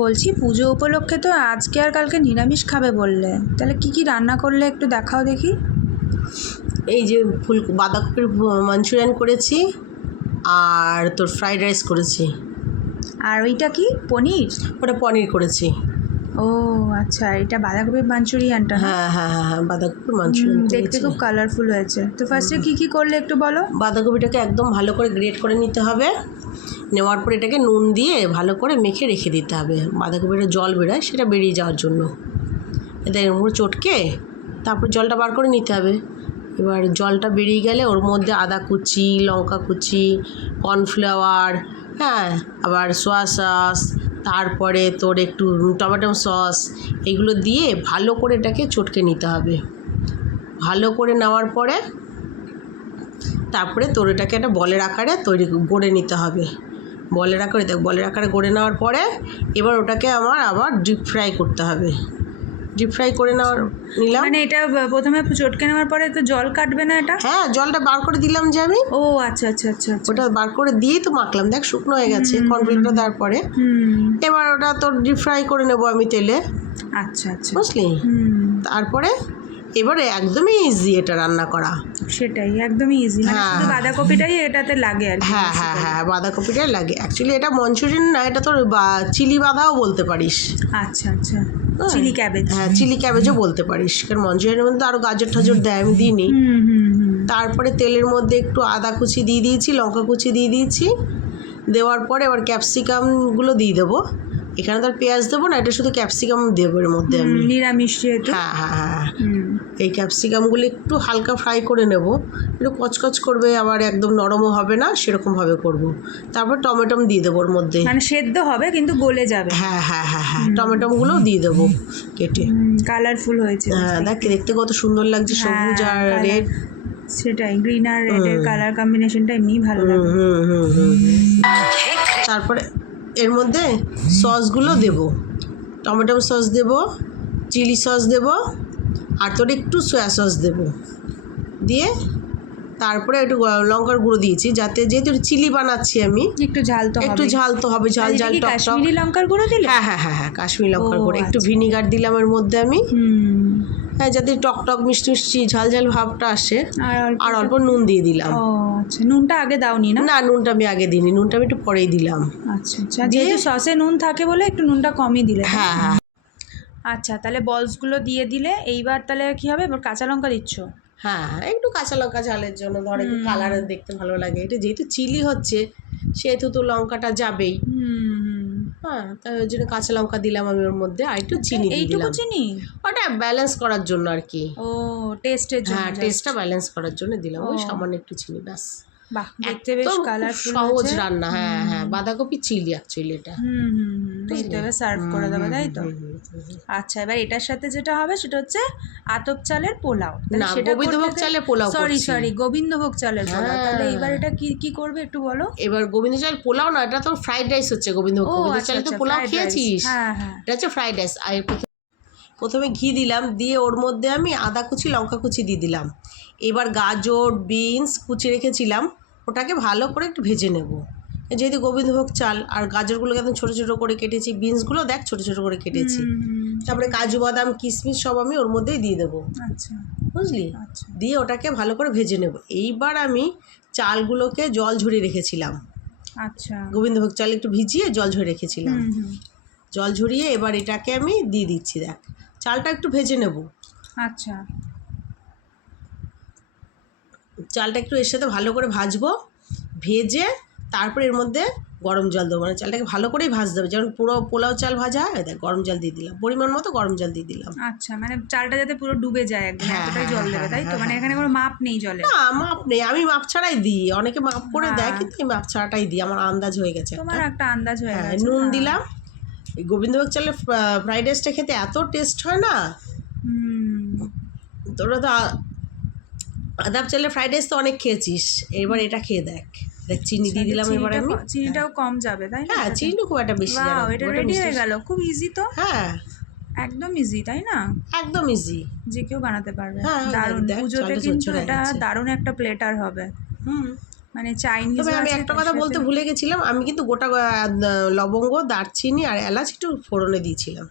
বলছি পুজো উপলক্ষে তো আজকে আর কালকে নিরামিষ খাবে বললে, তাহলে কি কি রান্না করলে একটু দেখাও দেখি। এই যে বাঁধাকপির মাঞ্চুরিয়ান করেছি, আর তোর ফ্রাইড রাইস করেছি। আর ওইটা কি পনির? ওটা পনির করেছি। ও আচ্ছা, এটা বাঁধাকপির মাঞ্চুরিয়ানটা না? হ্যাঁ হ্যাঁ হ্যাঁ হ্যাঁ, বাঁধাকপির মাঞ্চুরিয়ান দেখতে খুব কালারফুল হয়েছে। তো ফার্স্টে কি কি করলে একটু বলো। বাঁধাকপিটাকে একদম ভালো করে গ্রেট করে নিতে হবে। নেওয়ার পর এটাকে নুন দিয়ে ভালো করে মেখে রেখে দিতে হবে। বাঁধাকপিটা জল বেরোয় সেটা বেরিয়ে যাওয়ার জন্য এটা এর উপর চটকে তারপর জলটা বার করে নিতে হবে। এবার জলটা বেরিয়ে গেলে ওর মধ্যে আদা কুচি, লঙ্কা কুচি, কর্নফ্লাওয়ার, হ্যাঁ, আবার সোয়া সস, তারপরে তোর একটু টমেটো সস, এগুলো দিয়ে ভালো করে এটাকে চটকে নিতে হবে। ভালো করে নেওয়ার পরে তারপরে তোর এটাকে একটা বলের আকারে গড়ে নিতে হবে। বলের আকারে গড়ে নেওয়ার পরে এবার ওটাকে আবার ডিপ ফ্রাই করতে হবে। ডিপ ফ্রাই করে নিলাম। মানে এটা প্রথমে চটকে নেওয়ার পরে তো জল কাটবে না এটা? হ্যাঁ, জলটা বার করে দিলাম যে আমি। ও আচ্ছা আচ্ছা আচ্ছা আচ্ছা, ওটা বার করে দিয়েই তো মাখলাম, দেখ শুকনো হয়ে গেছে কর্নফ্লাওয়ারটা দেওয়ার পরে। এবার ওটা তোর ডিপ ফ্রাই করে নেবো আমি তেলে। আচ্ছা আচ্ছা, বুঝলি? তারপরে এবারে একদমই ইজি এটা রান্না করা। সেটাই একদমই ইজি, মানে শুধু বাঁধাকপিটাই এটাতে লাগে আর কি। হ্যাঁ হ্যাঁ হ্যাঁ, বাঁধাকপিটাই লাগে। অ্যাকচুয়ালি এটা মঞ্চুরিয়ান না, এটা তোর চিলি বাঁধাও বলতে পারিস। আচ্ছা আচ্ছা, চিলি ক্যাবেজ। হ্যাঁ, চিলি ক্যাবেজও বলতে পারিস, কারণ মঞ্চুরিয়ানের মধ্যে আরও গাজর ঠাজর দেয়, আমি দিইনি। তারপরে তেলের মধ্যে একটু আদা কুচি দিয়ে দিয়েছি, লঙ্কা কুচি দিয়ে দিয়েছি। দেওয়ার পরে এবার ক্যাপসিকামগুলো দিয়ে দেবো। এখানে তো আর পেঁয়াজ দেবো না, এটা শুধু ক্যাপসিকাম দেবো এর মধ্যে আমি। নিরামিষ যেহেতু। হ্যাঁ হ্যাঁ হ্যাঁ, এই ক্যাপসিকামগুলো একটু হালকা ফ্রাই করে নেব। একটু কচকচ করবে, আবার একদম নরমও হবে না, সেরকমভাবে করব। তারপর টমেটো দিয়ে দেবো ওর মধ্যে, মানে সেদ্ধ হবে কিন্তু গলে যাবে। হ্যাঁ হ্যাঁ হ্যাঁ হ্যাঁ, টমেটোগুলোও দিয়ে দেবো কেটে। কালারফুল হয়েছে। হ্যাঁ দেখ, দেখতে কত সুন্দর লাগছে, সবুজ আর রেড। সেটাই, গ্রিন আর রেডের কালার কম্বিনেশনটা এমনি ভালো লাগে। তারপরে এর মধ্যে সসগুলো দেবো। টমেটো সস দেবো, চিলি সস দেবো, আর তোর একটু সয়া সস দেবো। দিয়ে তারপরে একটু লঙ্কার গুঁড়ো দিয়েছি, যাতে যেহেতু চিলি বানাচ্ছি আমি, একটু ঝাল তো হবে। একটু ঝাল তো হবে, ঝাল ঝাল টক টক। কাশ্মীরি লঙ্কার গুঁড়ো দিলে? হ্যাঁ হ্যাঁ হ্যাঁ হ্যাঁ, কাশ্মীরি লঙ্কার গুঁড়ো। একটু ভিনিগার দিলাম এর মধ্যে আমি, হ্যাঁ, যাতে টক টক মিষ্টি মিষ্টি ঝাল ঝাল ভাবটা আসে। আর অল্প নুন দিয়ে দিলাম। ও আচ্ছা, নুনটা আগে দাওনি না? না, নুনটা আমি আগে দিইনি, নুনটা আমি একটু পরেই দিলাম। আচ্ছা আচ্ছা, যেহেতু সসে নুন থাকে বলে একটু নুনটা কমই দিলে। হ্যাঁ হ্যাঁ। আচ্ছা, তাহলে বলসগুলো দিয়ে দিলে এইবার তাহলে কি হবে? এবার কাঁচা লঙ্কা দিচ্ছ? হ্যাঁ, একটু কাঁচা লঙ্কা ঝালের জন্য, ধর একটু কালার দেখতে ভালো লাগে। এটা যেহেতু চিলি হচ্ছে সেহেতু তো লঙ্কাটা যাবেই। হ্যাঁ, তাই ওই জন্য কাঁচা লঙ্কা দিলাম আমি ওর মধ্যে, আর একটু চিনি দিয়ে দিলাম। চিনি ওটা ব্যালেন্স করার জন্য আর কি। ও, টেস্টের জন্য। হ্যাঁ, টেস্টটা ব্যালেন্স করার জন্য দিলাম, ওই সামান্য একটু চিনি, ব্যাস। বাহ, দেখতে বেশ কালারফুল, সহজ রান্না। হ্যাঁ হ্যাঁ, বাঁধাকপি চিলি অ্যাকচুয়ালি এটা। এই তো এবার সার্ভ করে দেবে, তাই তো? আচ্ছা, এবার এটার সাথে যেটা হবে সেটা হচ্ছে আতপ চালের পোলাও। না, গোবিন্দভোগ চালের পোলাও। সরি, গোবিন্দভোগ চালের পোলাও। তাহলে এবার এটা কি করবে একটু বলো। এবার গোবিন্দ চালের পোলাও না, এটা তো ফ্রাইড রাইস হচ্ছে। গোবিন্দভোগ চালের তো পোলাও খেয়েছিস? হ্যাঁ হ্যাঁ, এটা হচ্ছে ফ্রাইড রাইস। আর প্রথমে ঘি দিলাম, দিয়ে ওর মধ্যে আমি আদা কুচি, লঙ্কা কুচি দিয়ে দিলাম। এবার গাজর, বিনস কুচি রেখেছিলাম, ওটাকে ভালো করে একটু ভেজে নেব। যেহেতু গোবিন্দভোগ চাল, আর গাজরগুলোকে একদম ছোটো ছোটো করে কেটেছি, বিনসগুলো দেখ ছোটো ছোটো করে কেটেছি। তারপরে কাজু বাদাম কিশমিশ সব আমি ওর মধ্যেই দিয়ে দেবো। আচ্ছা, বুঝলি? দিয়ে ওটাকে ভালো করে ভেজে নেব। এইবার আমি চালগুলোকে জল ঝরিয়ে রেখেছিলাম। আচ্ছা, গোবিন্দভোগ চাল একটু ভিজিয়ে জল ঝরিয়ে রেখেছিলাম। জল ঝরিয়ে এবার এটাকে আমি দিয়ে দিচ্ছি। দেখ, চালটা একটু ভেজে নেব। আচ্ছা, চালটা একটু এর সাথে ভালো করে ভাজবো। ভেজে তারপরে এর মধ্যে গরম জল দেবো, মানে চালটাকে ভালো করেই ভাজতে হবে, যেমন পুরো পোলাও চাল ভাজা হয়। দেখ, গরম জল দিয়ে দিলাম, পরিমাণ মতো গরম জল দিয়ে দিলাম। আচ্ছা, মানে চালটা যাতে পুরো ডুবে যায় একদম, এতটাই জল দেবে, তাই তো? মানে এখানে কোনো মাপ নেই জলের? না, মাপ নেই, আমি মাপ ছাড়াই দিই। অনেকে মাপ করে দেয়, কিন্তু আমি মাপ ছাড়াটাই দিই, আমার আন্দাজ হয়ে গেছে। তোমার একটা আন্দাজ হয়ে গেছে। নুন দিলাম। এই গোবিন্দভোগ চালের ফ্রাইড রাইসটা খেতে এত টেস্ট হয় না। তোরা তো আদাব চালের ফ্রাইড রাইস তো অনেক খেয়েছিস, এবার এটা খেয়ে দেখ। দেখ, চিনি দিয়ে দিলাম এবার আমি। চিনিটাও কম যাবে, তাই না? হ্যাঁ, চিনিটা খুব একটা বেশি যাবে। এটা রেডি হয়ে গেল, খুব ইজি তো। হ্যাঁ, একদম ইজি, তাই না? একদম ইজি, যে কেউ বানাতে পারবে। হ্যাঁ, দারুণ, পুজোতে কিন্তু এটা দারুণ একটা প্লেটার হবে। মানে চাইনিজ। তবে আমি একটা কথা বলতে ভুলে গেছিলাম, আমি কিন্তু গোটা লবঙ্গ, দারচিনি আর এলাচ একটু ফোড়নে দিয়েছিলাম।